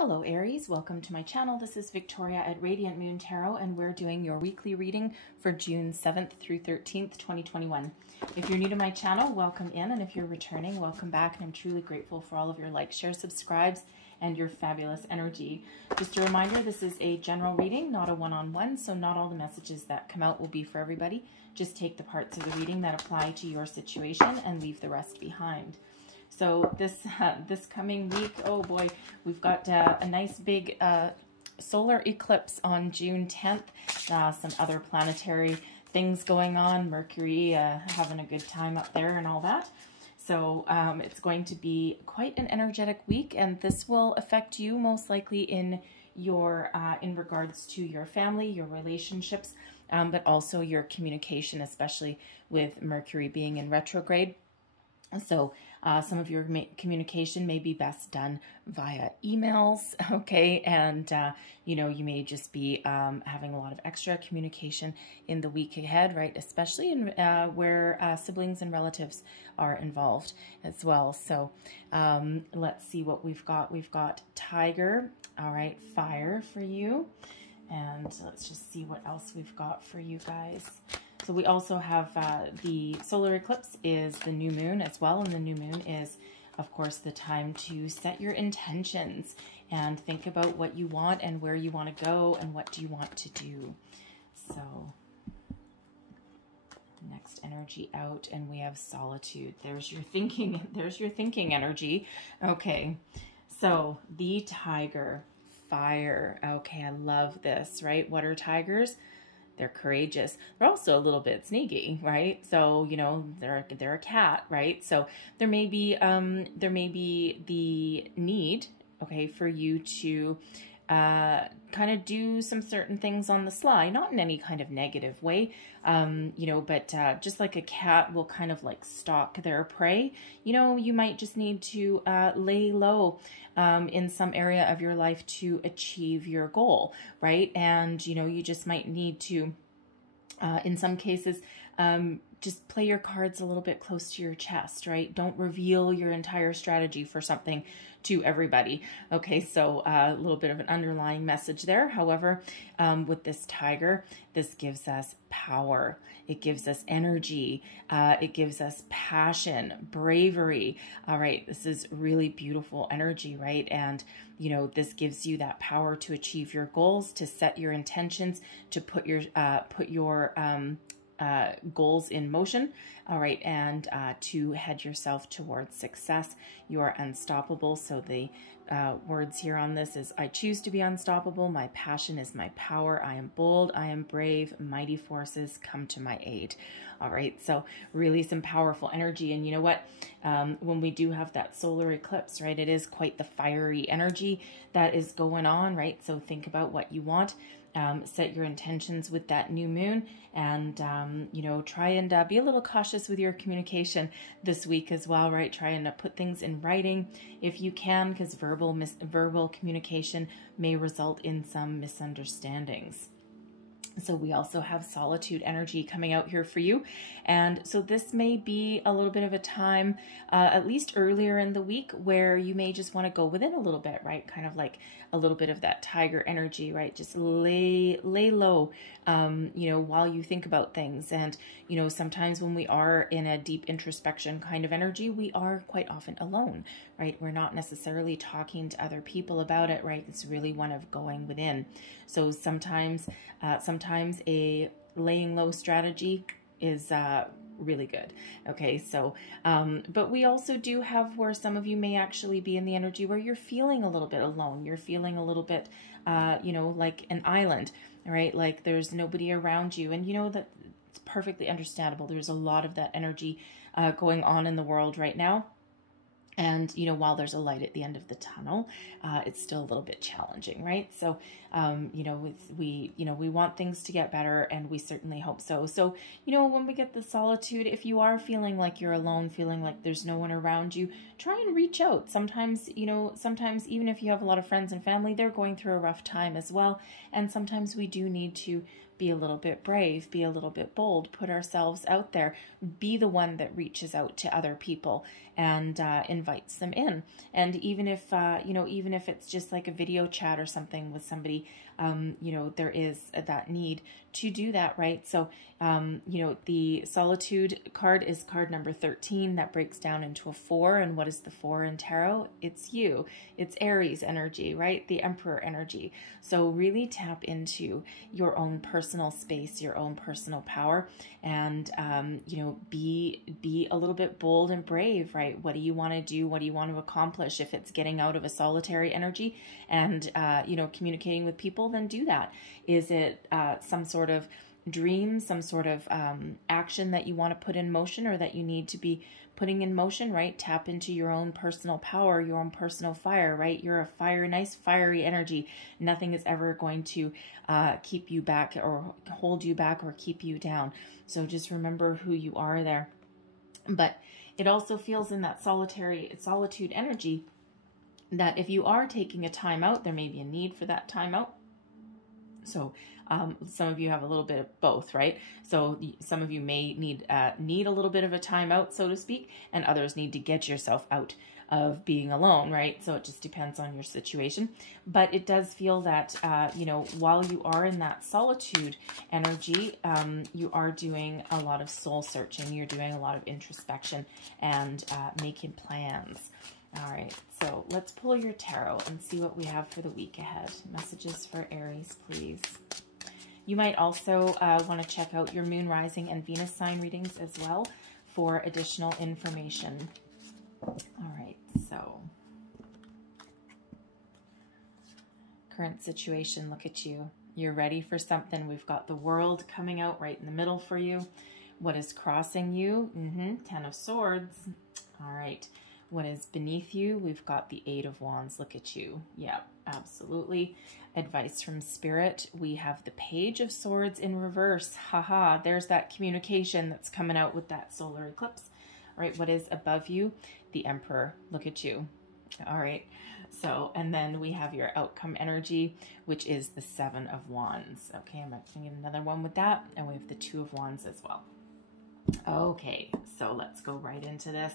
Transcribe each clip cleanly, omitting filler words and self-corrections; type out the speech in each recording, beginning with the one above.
Hello Aries, welcome to my channel. This is Victoria at Radiant Moon Tarot, and we're doing your weekly reading for June 7th through 13th, 2021. If you're new to my channel, welcome in, and if you're returning, welcome back, and I'm truly grateful for all of your likes, shares, subscribes, and your fabulous energy. Just a reminder, this is a general reading, not a one-on-one, so not all the messages that come out will be for everybody. Just take the parts of the reading that apply to your situation and leave the rest behind. So this coming week, oh boy, we've got a nice big solar eclipse on June 10th. Some other planetary things going on. Mercury having a good time up there and all that. So it's going to be quite an energetic week, and this will affect you most likely in your in regards to your family, your relationships, but also your communication, especially with Mercury being in retrograde. So some of your communication may be best done via emails, okay? And, you know, you may just be having a lot of extra communication in the week ahead, right? Especially in where siblings and relatives are involved as well. So let's see what we've got. We've got Tiger, all right, Fire for you. And let's just see what else we've got for you guys. So we also have the solar eclipse is the new moon as well. And the new moon is, of course, the time to set your intentions and think about what you want and where you want to go and what do you want to do. So next energy out, and we have solitude. There's your thinking energy. Okay. So the Tiger, Fire. Okay, I love this, right? What are tigers? They're courageous. They're also a little bit sneaky, right? So, you know, they're a cat, right? So there may be the need, okay, for you to kind of do some certain things on the sly, not in any kind of negative way, you know, but just like a cat will kind of like stalk their prey, you know, you might just need to lay low in some area of your life to achieve your goal, right? And, you know, you just might need to, in some cases, just play your cards a little bit close to your chest, right? Don't reveal your entire strategy for something to everybody. Okay, so a little bit of an underlying message there. However, with this Tiger, this gives us power. It gives us energy. It gives us passion, bravery. All right, this is really beautiful energy, right? And, you know, this gives you that power to achieve your goals, to set your intentions, to put your goals in motion, all right, and to head yourself towards success. You are unstoppable. So the words here on this is, I choose to be unstoppable. My passion is my power. I am bold. I am brave. Mighty forces come to my aid. All right, so really some powerful energy. And you know what? When we do have that solar eclipse, right, it is quite the fiery energy that is going on, right? So think about what you want. Set your intentions with that new moon, and you know, try and be a little cautious with your communication this week as well, right? Try and put things in writing if you can, because verbal communication may result in some misunderstandings. So we also have solitude energy coming out here for you. And so this may be a little bit of a time, at least earlier in the week, where you may just want to go within a little bit, right? Kind of like a little bit of that Tiger energy, right? Just lay low, you know, while you think about things. And, you know, sometimes when we are in a deep introspection kind of energy, we are quite often alone, right? We're not necessarily talking to other people about it, right? It's really one of going within. So sometimes a laying low strategy is really good. Okay, so but we also do have where some of you may actually be in the energy where you're feeling a little bit alone. You're feeling a little bit you know, like an island, right? Like there's nobody around you, and you know that it's perfectly understandable. There's a lot of that energy going on in the world right now. And, you know, while there's a light at the end of the tunnel, it's still a little bit challenging, right? So, you know, we want things to get better, and we certainly hope so. So, you know, when we get the solitude, if you are feeling like you're alone, feeling like there's no one around you, try and reach out. Sometimes, you know, sometimes even if you have a lot of friends and family, they're going through a rough time as well. And sometimes we do need to be a little bit brave, be a little bit bold, put ourselves out there, be the one that reaches out to other people and invites them in. And even if, even if it's just like a video chat or something with somebody, there is that need to do that, right? So, the solitude card is card number 13 that breaks down into a 4. And what is the 4 in tarot? It's you. It's Aries energy, right? The Emperor energy. So really tap into your own personal space, your own personal power, and, be a little bit bold and brave, right? What do you want to do? What do you want to accomplish? If it's getting out of a solitary energy and, communicating with people, then do that. Is it some sort of dream, some sort of action that you want to put in motion or that you need to be putting in motion, right? Tap into your own personal power, your own personal fire, right? You're a nice fiery energy. Nothing is ever going to keep you back or hold you back or keep you down. So just remember who you are there. But it also feels in that solitude energy that if you are taking a time out, there may be a need for that time out. So some of you have a little bit of both, right? So some of you may need a little bit of a time out, so to speak, and others need to get yourself out of being alone, right? So it just depends on your situation. But it does feel that, while you are in that solitude energy, you are doing a lot of soul searching. You're doing a lot of introspection and making plans. All right, so let's pull your tarot and see what we have for the week ahead. Messages for Aries, please. You might also want to check out your Moon, Rising, and Venus sign readings as well for additional information. All right, so current situation, look at you. You're ready for something. We've got the World coming out right in the middle for you. What is crossing you? 10 of Swords. All right. What is beneath you? We've got the 8 of Wands. Look at you. Yeah, absolutely. Advice from Spirit. We have the Page of Swords in reverse. Haha, there's that communication that's coming out with that solar eclipse. All right, what is above you? The Emperor. Look at you. All right. So, and then we have your outcome energy, which is the 7 of Wands. Okay, I'm going to get another one with that. And we have the 2 of Wands as well. Okay, so let's go right into this.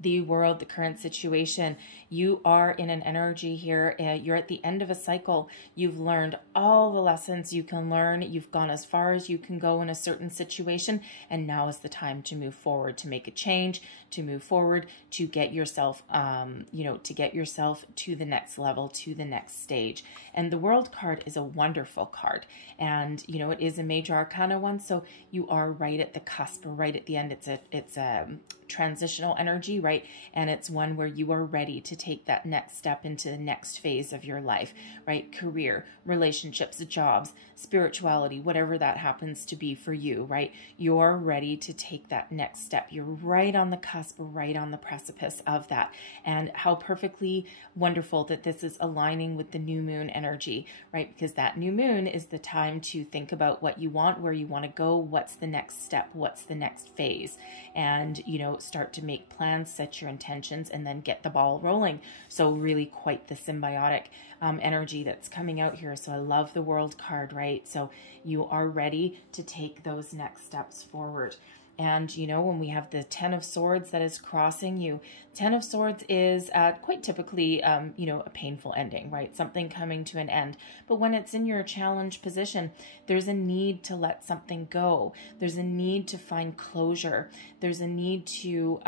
The world, the current situation. You are in an energy here. You're at the end of a cycle. You've learned all the lessons you can learn. You've gone as far as you can go in a certain situation. And now is the time to move forward, to make a change, to move forward, to get yourself, to get yourself to the next level, to the next stage. And the World card is a wonderful card. And, it is a major arcana one. So you are right at the cusp or right at the end. It's a transitional energy, right? And it's one where you are ready to take that next step into the next phase of your life, right? Career, relationships, jobs, spirituality, whatever that happens to be for you, right? You're ready to take that next step. You're right on the cusp, right on the precipice of that. And how perfectly wonderful that this is aligning with the new moon energy, right? Because that new moon is the time to think about what you want, where you want to go, what's the next step, what's the next phase, and, start to make plans, set your intentions, and then get the ball rolling. So really quite the symbiotic energy that's coming out here. So I love the World card, right? So you are ready to take those next steps forward. And, when we have the 10 of Swords that is crossing you, 10 of Swords is quite typically, a painful ending, right? Something coming to an end. But when it's in your challenge position, there's a need to let something go. There's a need to find closure. There's a need to,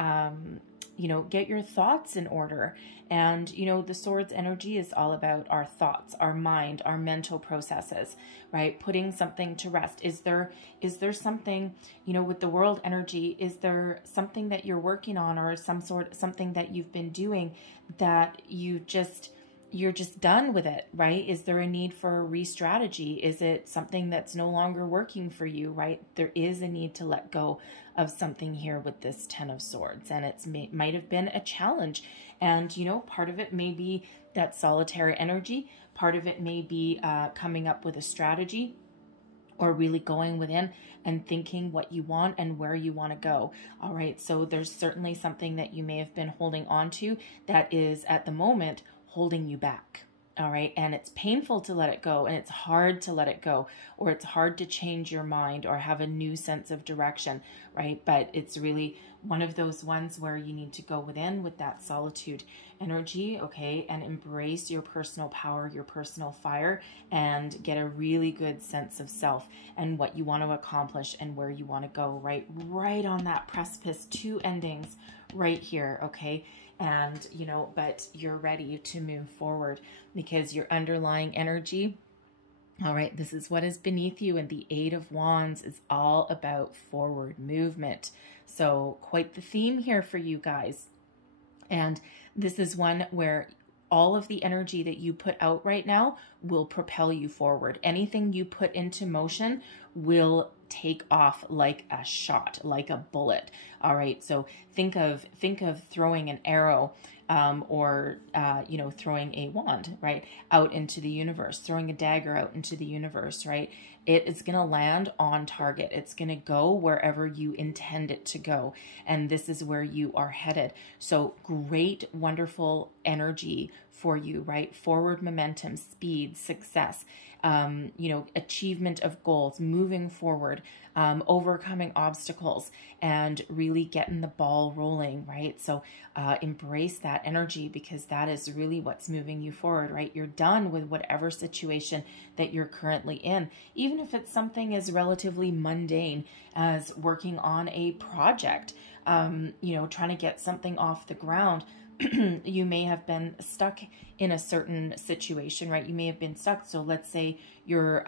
get your thoughts in order. And, the Swords energy is all about our thoughts, our mind, our mental processes, right? Putting something to rest. Is there something, with the World energy, is there something that you're working on or something that you've been doing that you're just done with it, right? Is there a need for a re-strategy? Is it something that's no longer working for you, right? There is a need to let go of something here with this 10 of Swords, and it might have been a challenge. And, part of it may be that solitary energy. Part of it may be coming up with a strategy, or really going within and thinking what you want and where you want to go. All right. So there's certainly something that you may have been holding on to that is at the moment holding you back. All right. And it's painful to let it go, and it's hard to let it go, or it's hard to change your mind or have a new sense of direction, right? But it's really one of those ones where you need to go within with that solitude energy, okay, and embrace your personal power, your personal fire, and get a really good sense of self and what you want to accomplish and where you want to go, right? Right on that precipice, two endings right here, okay? And, you know, but you're ready to move forward because your underlying energy, all right, this is what is beneath you. And the Eight of Wands is all about forward movement. So quite the theme here for you guys. And this is one where all of the energy that you put out right now will propel you forward. Anything you put into motion will take off like a shot, like a bullet. All right. So think of throwing an arrow, or you know, throwing a wand, right, out into the universe, throwing a dagger out into the universe, right? It is going to land on target. It's going to go wherever you intend it to go. And this is where you are headed. So great, wonderful energy for you, right? Forward momentum, speed, success, you know, achievement of goals, moving forward, overcoming obstacles, and really getting the ball rolling, right? So embrace that energy, because that is really what's moving you forward, right? You're done with whatever situation that you're currently in, even if it's something as relatively mundane as working on a project, you know, trying to get something off the ground. You may have been stuck in a certain situation, right? You may have been stuck. So let's say you're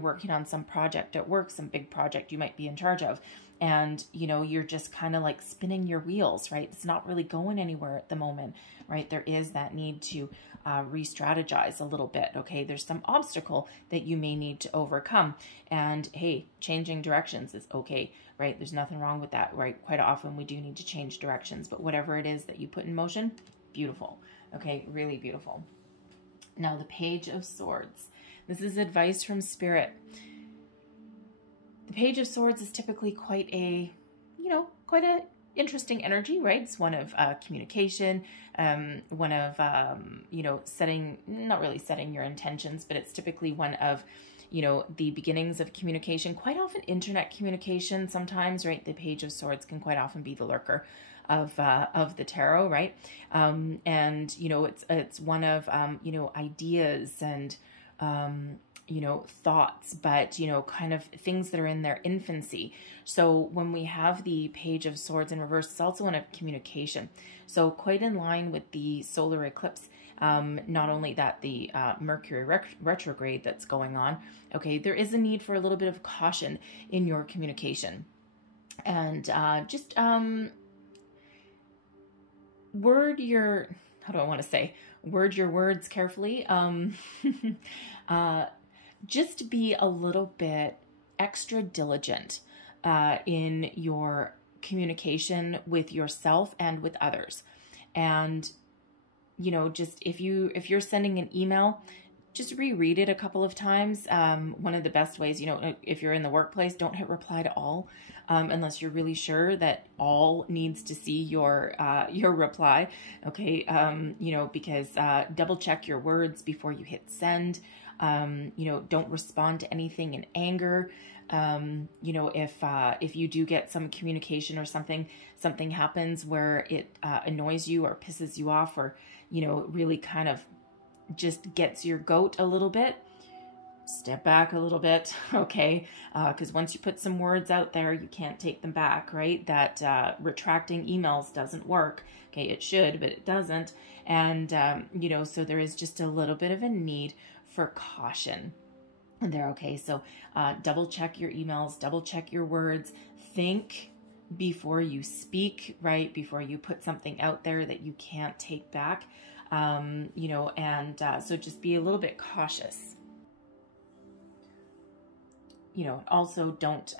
working on some project at work, some big project you might be in charge of, and you know, you're just kind of like spinning your wheels, right? It's not really going anywhere at the moment, right? There is that need to re-strategize a little bit. Okay, there's some obstacle that you may need to overcome, and hey, changing directions is okay, right? There's nothing wrong with that, right? Quite often we do need to change directions, but whatever it is that you put in motion, beautiful. Okay, really beautiful. Now the Page of Swords. This is advice from Spirit. The Page of Swords is typically quite a interesting energy, right? It's one of communication, one of, you know, not really setting your intentions, but it's typically one of, you know, the beginnings of communication, quite often internet communication sometimes, right? The Page of Swords can quite often be the lurker of the tarot, right? And, you know, it's one of, you know, ideas and, you know, thoughts, but, you know, kind of things that are in their infancy. So when we have the Page of Swords in reverse, it's also one of communication. So quite in line with the solar eclipse, not only that the Mercury retrograde that's going on, okay, there is a need for a little bit of caution in your communication. And just word your words carefully. Just be a little bit extra diligent in your communication with yourself and with others. And, you know, just if you're sending an email, just reread it a couple of times. One of the best ways, you know, if you're in the workplace, don't hit reply to all, unless you're really sure that all needs to see your reply. Okay. You know, because double check your words before you hit send. You know, don't respond to anything in anger. You know, if you do get some communication or something happens where it annoys you or pisses you off, or, you know, really kind of just gets your goat a little bit, step back a little bit, okay? Because once you put some words out there, you can't take them back, right? That retracting emails doesn't work. Okay, it should, but it doesn't. And, you know, so there is just a little bit of a need for caution there, okay? So double check your emails, double check your words, think before you speak, right? Before you put something out there that you can't take back, you know, and so just be a little bit cautious. You know, also don't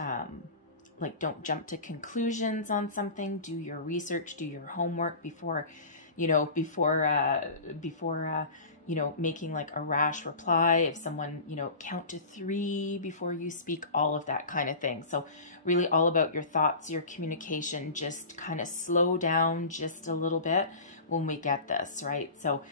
jump to conclusions on something. Do your research, do your homework before you know, making like a rash reply. If someone, you know, count to 3 before you speak, all of that kind of thing. So really all about your thoughts, your communication. Just kind of slow down just a little bit when we get this, right? So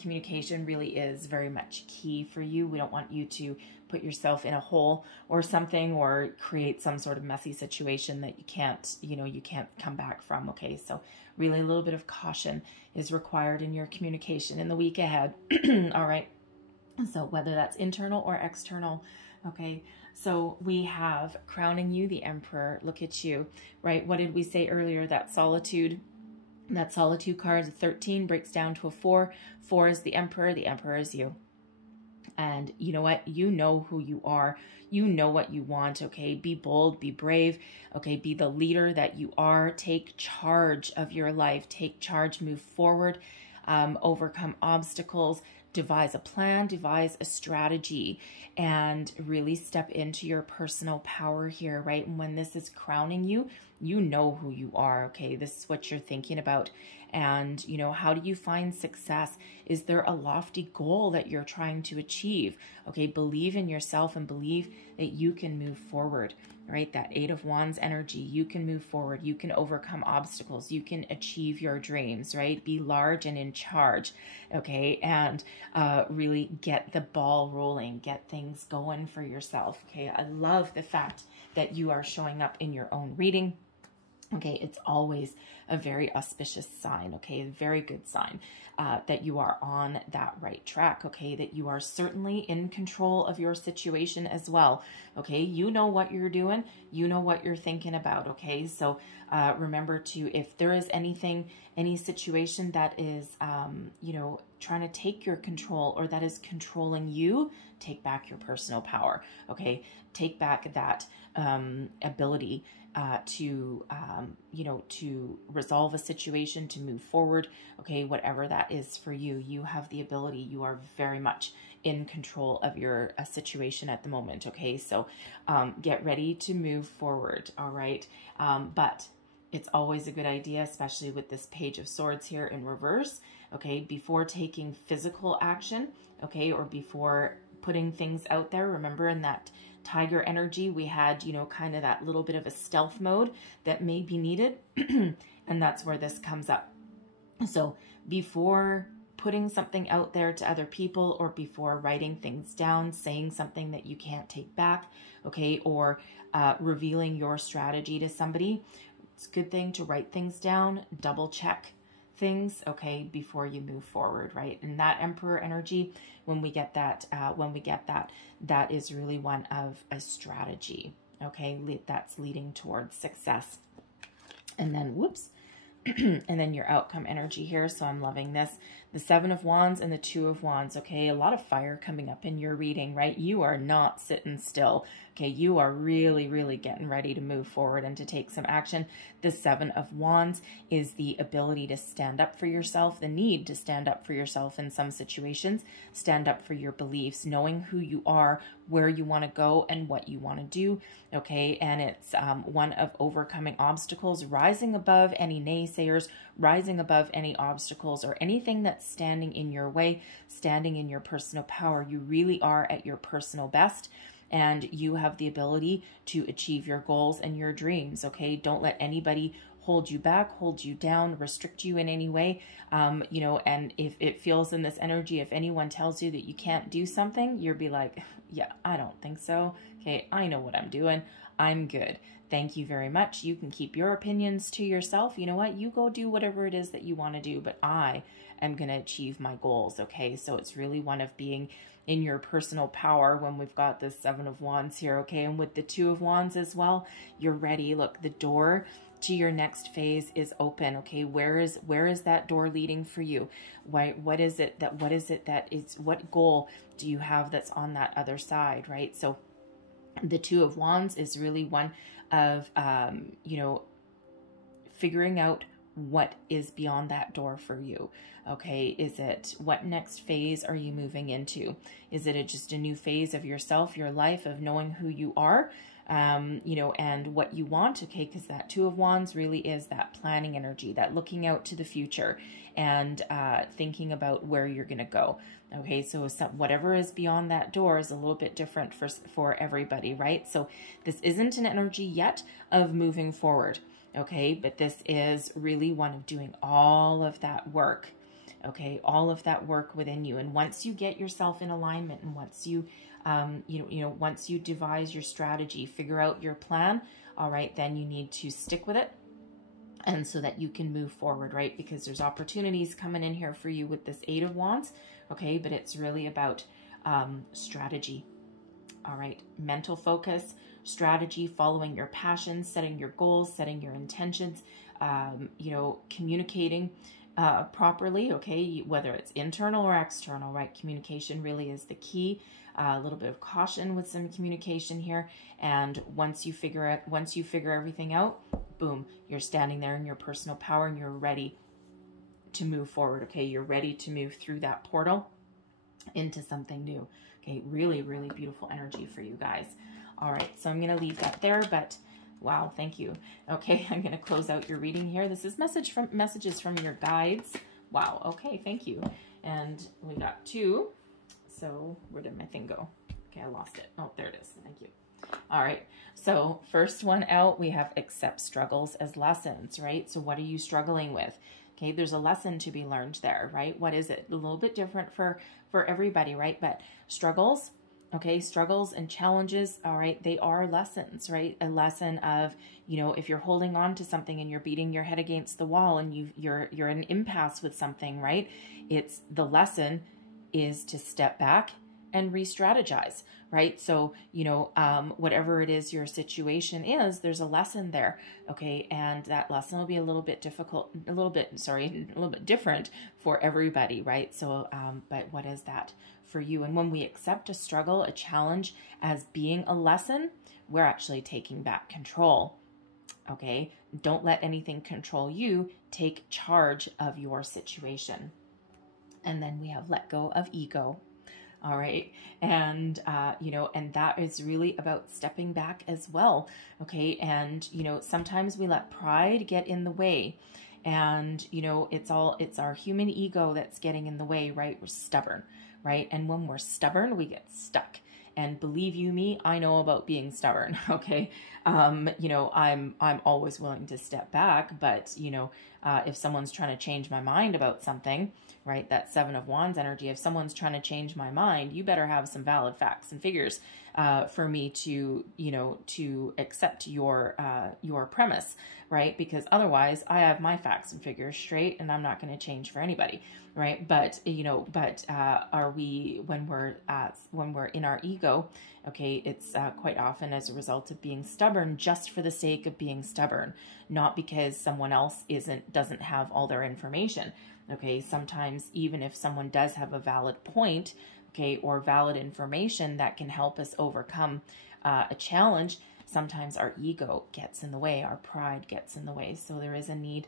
Communication really is very much key for you. We don't want you to put yourself in a hole or something, or create some sort of messy situation that you can't, you can't come back from. Okay, so really a little bit of caution is required in your communication in the week ahead. All right, so whether that's internal or external. Okay, so we have crowning you, the Emperor. Look at you, right? What did we say earlier? That solitude card, a 13 breaks down to a 4. 4 is the Emperor is you. And you know what? You know who you are. You know what you want, okay? Be bold, be brave, okay? Be the leader that you are. Take charge of your life. Take charge, move forward, overcome obstacles, devise a plan, devise a strategy, and really step into your personal power here, right? And when this is crowning you, you know who you are, okay? This is what you're thinking about. And, how do you find success? Is there a lofty goal that you're trying to achieve? Okay, believe in yourself and believe that you can move forward, right? That 8 of Wands energy, you can move forward. You can overcome obstacles. You can achieve your dreams, right? Be large and in charge, okay? And really get the ball rolling, get things going for yourself, okay? I love the fact that you are showing up in your own reading. Okay, it's always a very auspicious sign, okay, a very good sign that you are on that right track, okay, that you are certainly in control of your situation as well, okay, you know what you're doing, you know what you're thinking about, okay, so remember to, if there is any situation that is, trying to take your control or that is controlling you, take back your personal power, okay, take back that ability to resolve a situation, to move forward, okay, whatever that is for you, you have the ability, you are very much in control of your situation at the moment, okay, so get ready to move forward, all right, but it's always a good idea, especially with this Page of Swords here in reverse, okay, before taking physical action, okay, or before putting things out there, remember in that Tiger energy, we had, kind of that little bit of a stealth mode that may be needed. And that's where this comes up. So before putting something out there to other people, or before writing things down, saying something that you can't take back, okay, or revealing your strategy to somebody, it's a good thing to write things down, double check things, okay, before you move forward, right? And that Emperor energy, when we get that, that is really one of a strategy, okay? That's leading towards success. And then, whoops, and then your outcome energy here. So I'm loving this. The 7 of Wands and the 2 of Wands, okay? A lot of fire coming up in your reading, right? You are not sitting still, okay? You are really, really getting ready to move forward and to take some action. The 7 of Wands is the ability to stand up for yourself, the need to stand up for yourself in some situations, stand up for your beliefs, knowing who you are, where you want to go, and what you want to do, okay? And it's one of overcoming obstacles, rising above any naysayers, rising above any obstacles or anything that's standing in your way, standing in your personal power. You really are at your personal best, and you have the ability to achieve your goals and your dreams, okay? Don't let anybody hold you back, hold you down, restrict you in any way, and if it feels in this energy, if anyone tells you that you can't do something, you'll be like, yeah, I don't think so, okay, I know what I'm doing, I'm good. Thank you very much. You can keep your opinions to yourself. You know what? You go do whatever it is that you want to do, but I am going to achieve my goals, okay? So it's really one of being in your personal power when we've got this 7 of Wands here, okay? And with the 2 of Wands as well, you're ready. Look, the door to your next phase is open, okay? Where is that door leading for you? What goal do you have that's on that other side, right? So the 2 of Wands is really one of, figuring out what is beyond that door for you. Okay, what next phase are you moving into? Is it just a new phase of yourself, your life, of knowing who you are, and what you want? Okay, because that 2 of Wands really is that planning energy, that looking out to the future and thinking about where you're going to go. Okay, so whatever is beyond that door is a little bit different for everybody, right? So this isn't an energy yet of moving forward, okay? But this is really one of doing all of that work okay, all of that work within you. And once you get yourself in alignment, and once you, once you devise your strategy, figure out your plan, all right, then you need to stick with it. And so that you can move forward, right? Because there's opportunities coming in here for you with this 8 of Wands, okay? But it's really about strategy, all right? Mental focus, strategy, following your passions, setting your goals, setting your intentions, communicating properly, okay? Whether it's internal or external, right? Communication really is the key. A little bit of caution with some communication here. And once you figure everything out, boom, you're standing there in your personal power and you're ready to move forward, okay? You're ready to move through that portal into something new, okay? Really, really beautiful energy for you guys. All right, so I'm going to leave that there, but wow, thank you. Okay, I'm going to close out your reading here. This is messages from your guides. Wow, okay, thank you. And we got 2. So where did my thing go? Okay, I lost it. Oh, there it is. Thank you. All right. So first one out, we have accept struggles as lessons, right? So what are you struggling with? Okay, there's a lesson to be learned there, right? What is it? A little bit different for everybody, right? But struggles, okay, struggles and challenges, all right, they are lessons, right? A lesson of, if you're holding on to something and you're beating your head against the wall and you're in an impasse with something, right? It's the lesson is to step back and re-strategize, right? So, whatever it is your situation is, there's a lesson there, okay? And that lesson will be a little bit different for everybody, right? So, but what is that for you? And when we accept a struggle, a challenge as being a lesson, we're actually taking back control, okay? Don't let anything control you. Take charge of your situation. And then we have let go of ego. All right. And, and that is really about stepping back as well. Okay. And, sometimes we let pride get in the way and, it's our human ego that's getting in the way, right? We're stubborn, right? And when we're stubborn, we get stuck. And believe you me, I know about being stubborn. Okay. I'm always willing to step back, but, if someone's trying to change my mind about something, right? That 7 of Wands energy. If someone's trying to change my mind, you better have some valid facts and figures for me to, to accept your premise, right? Because otherwise I have my facts and figures straight and I'm not going to change for anybody, right? But, are we, when we're in our ego, okay, it's quite often as a result of being stubborn just for the sake of being stubborn, not because someone else doesn't have all their information. Okay, sometimes even if someone does have a valid point, okay, or valid information that can help us overcome a challenge, sometimes our ego gets in the way, our pride gets in the way. So there is a need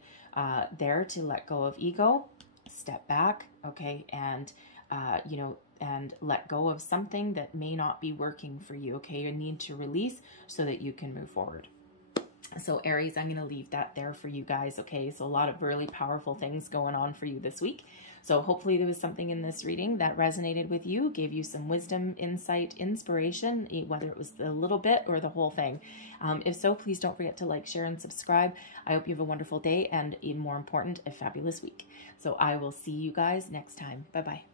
there to let go of ego, step back, okay, and, and let go of something that may not be working for you, okay? You need to release so that you can move forward. So Aries, I'm going to leave that there for you guys, okay? So a lot of really powerful things going on for you this week. So hopefully there was something in this reading that resonated with you, gave you some wisdom, insight, inspiration, whether it was a little bit or the whole thing. If so, please don't forget to like, share, and subscribe. I hope you have a wonderful day and, even more important, a fabulous week. So I will see you guys next time. Bye-bye.